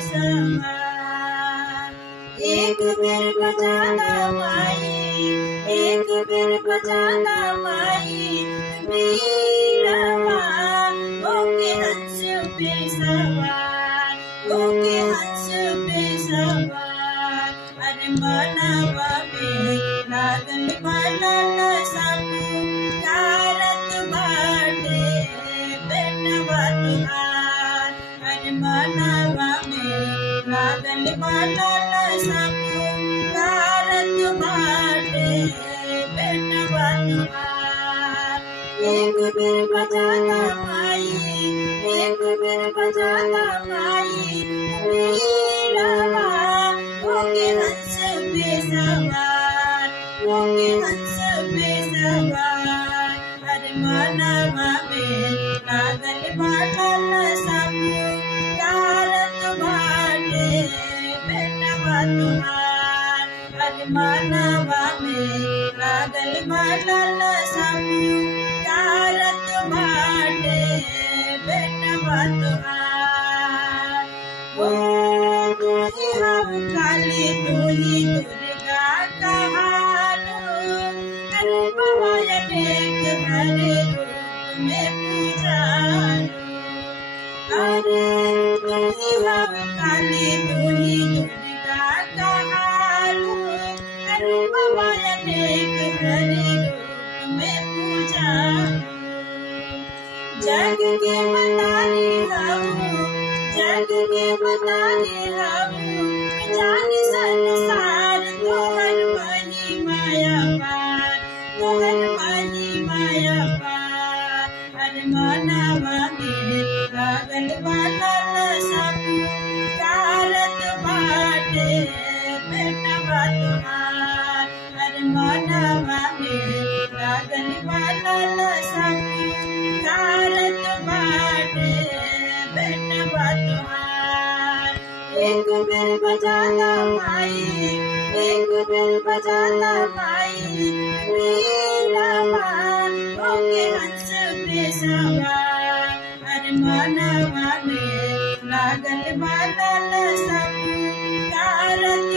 सवार। एक बेर बजाना माई, एक बेर बजाना माई बीड़वा, होके हंस पे सवार, होके हंस पे सवार। अरे मनवा में लागल बनल सब कारत बाटे बेटवा तुहार। अरे मनवा में लागल बनल सब कारत बाटे बेटवा तुहार। एक बेर बजाना माई, एक बेर बजाना माई बीड़वा, होके हंस पे सवार, होके हंस पे सवार। अरे मनवा में लागल बनल सब कारत बाटे बेटवा तुहार। अरे मनवा में लागल बनल सब कारत बाटे बेटवा तुहार। ओ तू ही हम काली, तू ही दुर्गा कहालू। अरे पवाया टेक भरे रूप में पूजालू। अरे तू ही हम काली, तू ही दुर्गा कहालू। अरे पवाया टेक भरे रूप में पूजालू। जग के मतारी हूँ, जग के मतारी हूँ, जानी संसार तोहर महिमा अपार, तोहर महिमा अपार। अरे मनवा में लागल बनल सब कारत बाटे बेटवा तुहार। अरे मनवा में लागल बनल सब कारत बाटे बेटवा तुहार। एक बेर बजाना माई, एक बेर बजाना माई बीड़वा, होके हंस पे सवार। अरे मनवा में लागल बनल सब कारत